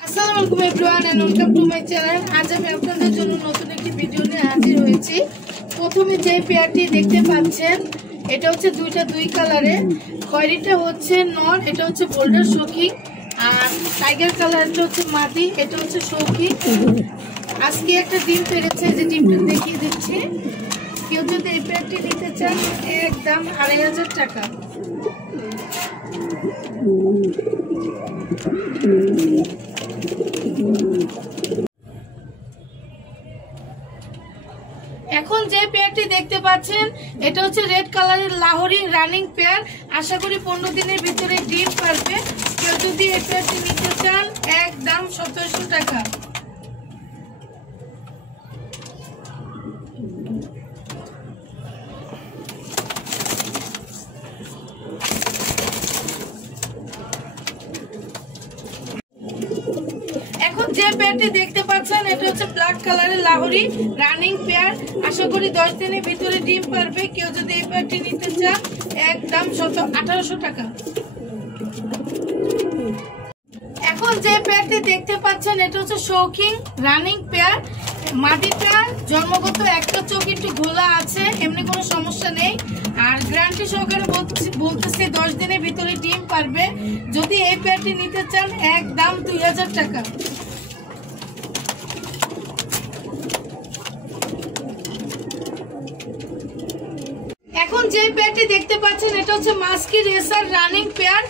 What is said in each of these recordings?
আসসালামু আলাইকুম everyone and welcome to my channel. আজ আমি আপনাদের জন্য নতুন একটি ভিডিও নিয়ে হাজির হয়েছি। প্রথমে যে পেয়ারটি দেখতে পাচ্ছেন এটা হচ্ছে দুই কালারে। খয়েরিটা হচ্ছে নর, এটা হচ্ছে বোল্ডার শৌখিন, আর টাইগার কালারটা হচ্ছে মাদি, এটা হচ্ছে শৌখিন। আজকে একটা ডিম পেরেছে, যে ডিমটা দেখিয়ে দিচ্ছি। কেউ যদি এই পেয়ারটি নিতে চান একদম 2500 টাকা। এখন যে পেয়ারটি দেখতে পাচ্ছেন এটা হচ্ছে রেড কালারের লাহোরি রানিং পেয়ার। আশা করি 15 দিনের ভিতরে ডিম পারবে। কেউ যদি এই পেয়ারটি নিতে চান একদম 1700 টাকা। এখন যে পেয়ারটি দেখতে পাচ্ছেন এটা হচ্ছে ব্ল্যাক কালারের লাহোরি রানিং পেয়ার। আশা করি 10 দিনের ভিতরে ডিম পারবে। কেউ যদি এই পেয়ারটি নিতে চান একদম 1800 টাকা। এখন যে পেয়ারটি দেখতে পাচ্ছেন এটা হচ্ছে শৌখিন রানিং পেয়ার। মাদিটা জন্মগত একটা চোখ একটু ঘোলা আছে, এমনি কোনো সমস্যা নেই। আর গ্যারান্টি সহকারে বলতেছি 10 দিনের ভিতরে ডিম পারবে। যদি এই পেয়ারটি নিতে চান একদম 2000 টাকা। এখন যে পেয়ারটি দেখতে পাচ্ছেন এটা হচ্ছে মাস্কি রেসার রানিং পেয়ার।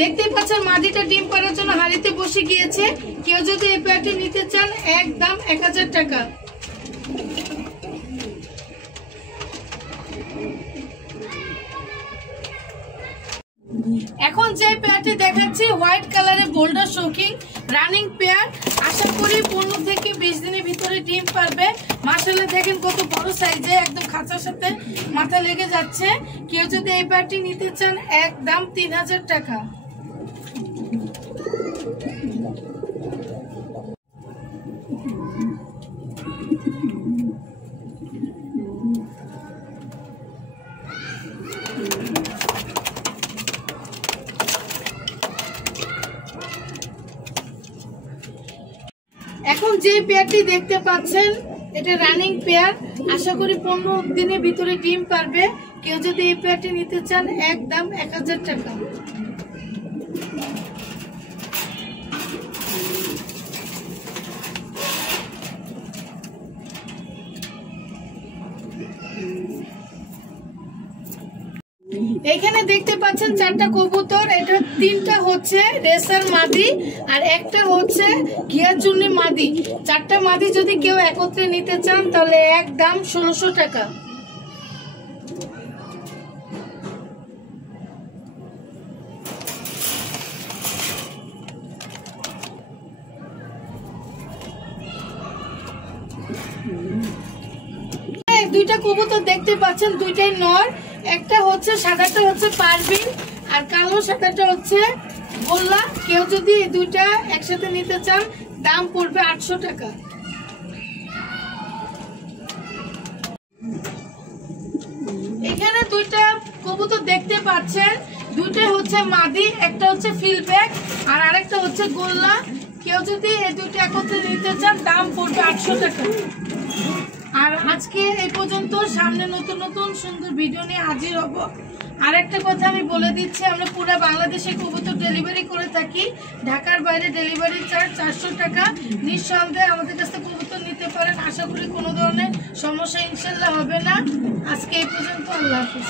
দেখতে পাচ্ছেন মাদিটা ডিম পাড়ার জন্য হাড়িতে বসে গিয়েছে। কেউ যদি এই পেয়ারটি নিতে চান একদম 1000 টাকা। এখন যে পেয়ারটি দেখাচ্ছি হোয়াইট কালারের বোল্ডার শৌখিন রানিং পেয়ার। আশা করি 15 থেকে 20 দিনের ভিতরে ডিম পারবে। মাশাআল্লাহ দেখেন কত বড় সাইজে, একদম খাঁচার সাথে মাথা লেগে যাচ্ছে। কেউ যদি এই পেয়ারটি নিতে চান একদম 3000 টাকা। এখন যে পেয়ারটি দেখতে পাচ্ছেন এটা রানিং পেয়ার। আশা করি 15 দিনের ভিতরে ডিম পারবে। কেউ যদি এই পেয়ারটি নিতে চান একদম 1000 টাকা। এখানে দেখতে পাচ্ছেন 4টা কবুতর। এটা 3টা হচ্ছে রেসার মাদি আর একটা হচ্ছে ঘিয়া চুন্নি মাদি। 4টা মাদি যদি কেউ একত্রে নিতে চান তাহলে একদম 1600 টাকা। দুইটা কবুতর দেখতে পাচ্ছেন, দুইটাই নর। একটা হচ্ছে সাদাটা হচ্ছে পারভিন আর কালো সাদাটা হচ্ছে গোল্লা। কেউ যদি এই দুইটা একসাথে নিতে চান দাম পড়বে 800 টাকা। এখানে দুইটা কবুতর দেখতে পাচ্ছেন, দুইটাই হচ্ছে মাদি, একটা হচ্ছে ফিলব্যাক আর আরেকটা হচ্ছে গোল্লা। কেউ যদি এই দুইটা একত্রে নিতে চান দাম পড়বে 800 টাকা। আর আজকে এই পর্যন্ত। সামনে নতুন নতুন সুন্দর ভিডিও নিয়ে হাজির হব। আর একটা কথা আমি বলে দিচ্ছি, আমরা পুরো বাংলাদেশে কবুতর ডেলিভারি করে থাকি। ঢাকার বাইরে ডেলিভারি চার্জ 400 টাকা। নিঃসন্দেহে আমাদের কাছে কবুতর নিতে পারেন। আশা করি কোনো ধরনের সমস্যা ইনশাল্লাহ হবে না। আজকে এই পর্যন্ত। আল্লাহ হাফেজ।